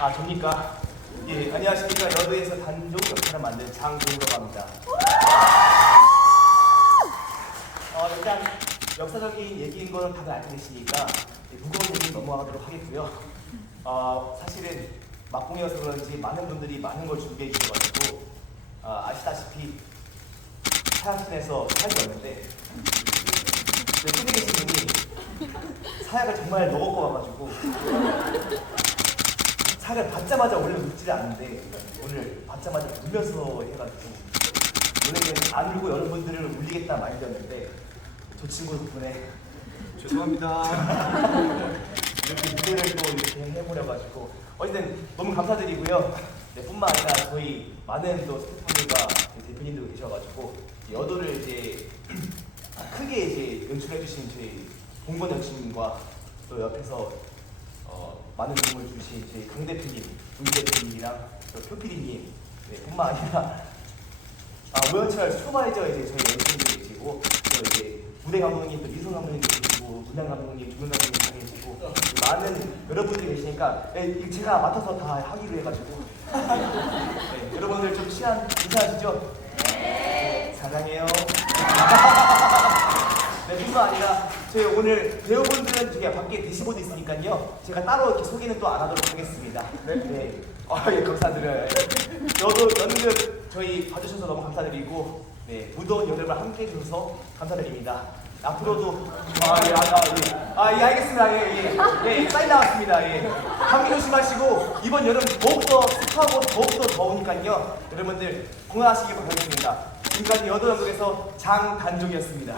아, 접니까? 예, 안녕하십니까. 여도에서 단종 역할을 만든 장동우라고 합니다. 어, 일단 역사적인 얘기인 거는 다들 알고 계시니까 예, 무거운 얘기 넘어가도록 하겠고요. 어, 사실은 막공이어서 그런지 많은 분들이 많은 걸 준비해 주셔가지고 어, 아시다시피 사약진에서 사약이 왔는데 네, 끝에 계신 분이 사약을 정말 먹었고 와가지고 사약을 받자마자 원래 웃지 않는데 오늘 받자마자 울면서 해가지고 원래는 안 울고 여러분들을 울리겠다 마인드였는데 저 친구 덕분에 죄송합니다. 이렇게 무대를 또 이렇게 해보려가지고 어쨌든 너무 감사드리고요. 네, 뿐만 아니라 저희 많은 또 스태프분들과 대표님도 계셔가지고 여도를 이제 크게 이제 연출해주신 저희 봉건 여친과 또 옆에서 어, 많은 도움을 주신 저희 강 대표님, 문 대표님이랑 또 표피디님 네, 뿐만 아니라 아, 오연철 슈퍼바이저 이제 저희 연출님도 계시고 또 이제 무대 감독님, 또 미성 감독님도 계시고 문양 감독님, 조명 감독님 다 계시고 많은 여러분들이 계시니까 네, 제가 맡아서 다 하기로 해가지고 네, 여러분들 좀 시간 인사하시죠? 네. 사랑해요. 네, 뿐만 아니라 저희 오늘 배우분들은 저기 밖에 대시보드 있으니까요. 제가 따로 이렇게 소개는 또 안 하도록 하겠습니다. 네. 네. 아, 예, 감사드려요. 여도 연극 저희 봐주셔서 너무 감사드리고, 네, 무더운 여름을 함께 해주셔서 감사드립니다. 앞으로도 아, 예, 아, 아, 예. 아, 예, 알겠습니다. 예, 예. 예, 사인 나왔습니다. 예. 감기 조심하시고 이번 여름 더욱더 습하고 더욱더 더우니까요. 여러분들 건강하시기 바라겠습니다. 지금까지 여도 연극에서 장단종이었습니다.